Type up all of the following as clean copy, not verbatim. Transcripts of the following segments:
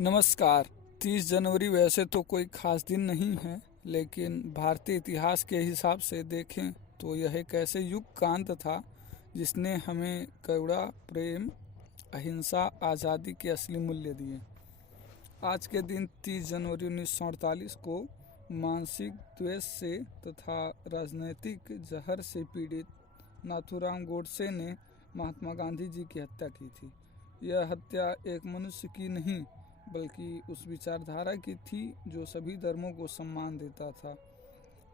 नमस्कार। 30 जनवरी वैसे तो कोई खास दिन नहीं है, लेकिन भारतीय इतिहास के हिसाब से देखें तो यह एक ऐसे युग का अंत था जिसने हमें करुणा, प्रेम, अहिंसा, आज़ादी के असली मूल्य दिए। आज के दिन 30 जनवरी 1948 को मानसिक द्वेष से तथा राजनीतिक जहर से पीड़ित नाथूराम गोडसे ने महात्मा गांधी जी की हत्या की थी। यह हत्या एक मनुष्य की नहीं बल्कि उस विचारधारा की थी जो सभी धर्मों को सम्मान देता था,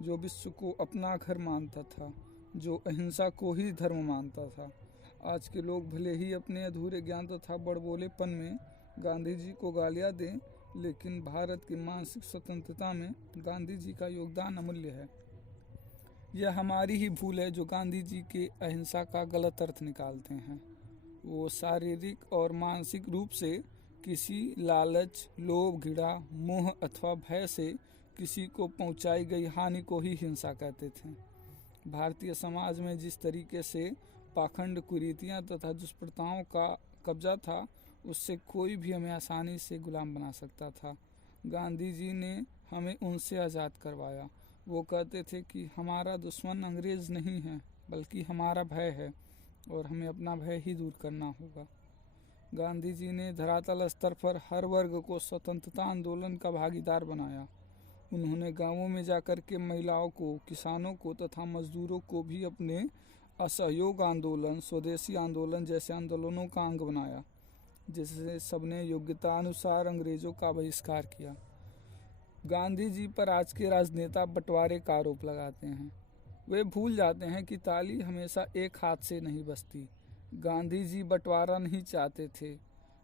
जो विश्व को अपना घर मानता था, जो अहिंसा को ही धर्म मानता था। आज के लोग भले ही अपने अधूरे ज्ञान तथा बड़बोलेपन में गांधी जी को गालियाँ दें, लेकिन भारत की मानसिक स्वतंत्रता में गांधी जी का योगदान अमूल्य है। यह हमारी ही भूल है जो गांधी जी के अहिंसा का गलत अर्थ निकालते हैं। वो शारीरिक और मानसिक रूप से किसी लालच, लोभ, घृणा, मोह अथवा भय से किसी को पहुंचाई गई हानि को ही हिंसा कहते थे। भारतीय समाज में जिस तरीके से पाखंड, कुरीतियाँ तथा दुष्प्रथाओं का कब्जा था, उससे कोई भी हमें आसानी से गुलाम बना सकता था। गांधी जी ने हमें उनसे आज़ाद करवाया। वो कहते थे कि हमारा दुश्मन अंग्रेज़ नहीं है बल्कि हमारा भय है और हमें अपना भय ही दूर करना होगा। गांधी जी ने धरातल स्तर पर हर वर्ग को स्वतंत्रता आंदोलन का भागीदार बनाया। उन्होंने गांवों में जाकर के महिलाओं को, किसानों को तथा मजदूरों को भी अपने असहयोग आंदोलन, स्वदेशी आंदोलन जैसे आंदोलनों का अंग बनाया, जिससे सबने योग्यता अनुसार अंग्रेजों का बहिष्कार किया। गांधी जी पर आज के राजनेता बंटवारे का आरोप लगाते हैं। वे भूल जाते हैं कि ताली हमेशा एक हाथ से नहीं बजती। गांधी जी बंटवारा नहीं चाहते थे,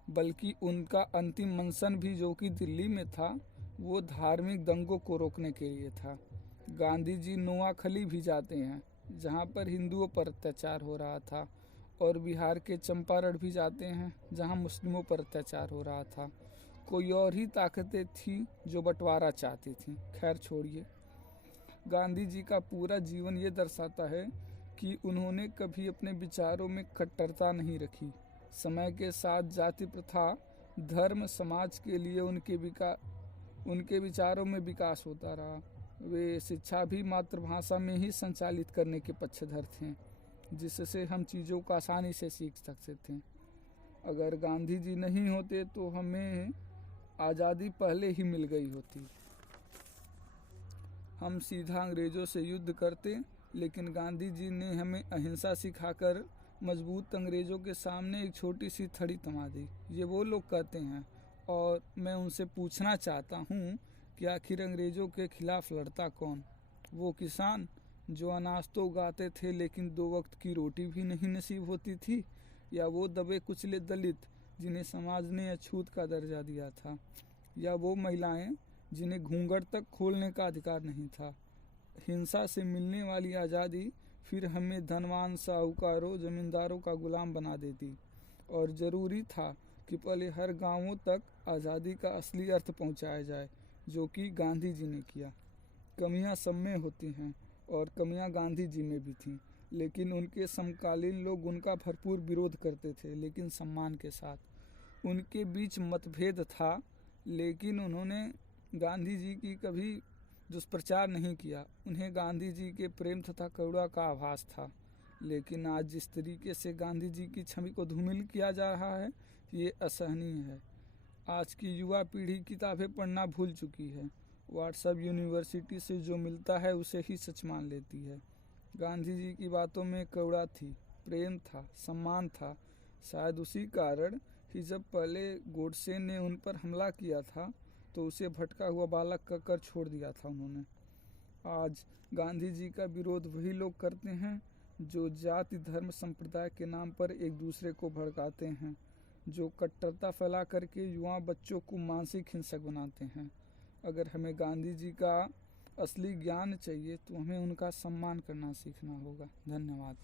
बल्कि उनका अंतिम मंसन भी, जो कि दिल्ली में था, वो धार्मिक दंगों को रोकने के लिए था। गांधी जी नोआखली भी जाते हैं, जहाँ पर हिंदुओं पर अत्याचार हो रहा था, और बिहार के चंपारण भी जाते हैं, जहाँ मुस्लिमों पर अत्याचार हो रहा था। कोई और ही ताकतें थी जो बंटवारा चाहती थी। खैर छोड़िए। गांधी जी का पूरा जीवन ये दर्शाता है कि उन्होंने कभी अपने विचारों में कट्टरता नहीं रखी। समय के साथ जाति प्रथा, धर्म, समाज के लिए उनके विचारों में विकास होता रहा। वे शिक्षा भी मातृभाषा में ही संचालित करने के पक्षधर थे, जिससे हम चीज़ों को आसानी से सीख सकते थे। अगर गांधी जी नहीं होते तो हमें आज़ादी पहले ही मिल गई होती। हम सीधा अंग्रेज़ों से युद्ध करते, लेकिन गांधी जी ने हमें अहिंसा सिखाकर मजबूत अंग्रेज़ों के सामने एक छोटी सी छड़ी थमा दी। ये वो लोग कहते हैं, और मैं उनसे पूछना चाहता हूँ कि आखिर अंग्रेज़ों के खिलाफ लड़ता कौन? वो किसान जो अनाज तो उगाते थे लेकिन 2 वक्त की रोटी भी नहीं नसीब होती थी? या वो दबे कुचले दलित जिन्हें समाज ने अछूत का दर्जा दिया था? या वो महिलाएं जिन्हें घूंघट तक खोलने का अधिकार नहीं था? हिंसा से मिलने वाली आज़ादी फिर हमें धनवान, साहूकारों, जमींदारों का गुलाम बना देती, और ज़रूरी था कि पहले हर गांवों तक आज़ादी का असली अर्थ पहुंचाया जाए, जो कि गांधी जी ने किया। कमियां सब में होती हैं, और कमियां गांधी जी में भी थीं, लेकिन उनके समकालीन लोग उनका भरपूर विरोध करते थे, लेकिन सम्मान के साथ। उनके बीच मतभेद था, लेकिन उन्होंने गांधी जी की कभी दुष्प्रचार नहीं किया। उन्हें गांधी जी के प्रेम तथा करुणा का आभास था। लेकिन आज जिस तरीके से गांधी जी की छवि को धूमिल किया जा रहा है, ये असहनीय है। आज की युवा पीढ़ी किताबें पढ़ना भूल चुकी है। व्हाट्सएप यूनिवर्सिटी से जो मिलता है उसे ही सच मान लेती है। गांधी जी की बातों में करुणा थी, प्रेम था, सम्मान था। शायद उसी कारण ही जब पहले गोडसे ने उन पर हमला किया था तो उसे भटका हुआ बालक कहकर छोड़ दिया था उन्होंने। आज गांधी जी का विरोध वही लोग करते हैं जो जाति, धर्म, संप्रदाय के नाम पर एक दूसरे को भड़काते हैं, जो कट्टरता फैला करके युवा बच्चों को मानसिक हिंसक बनाते हैं। अगर हमें गांधी जी का असली ज्ञान चाहिए तो हमें उनका सम्मान करना सीखना होगा। धन्यवाद।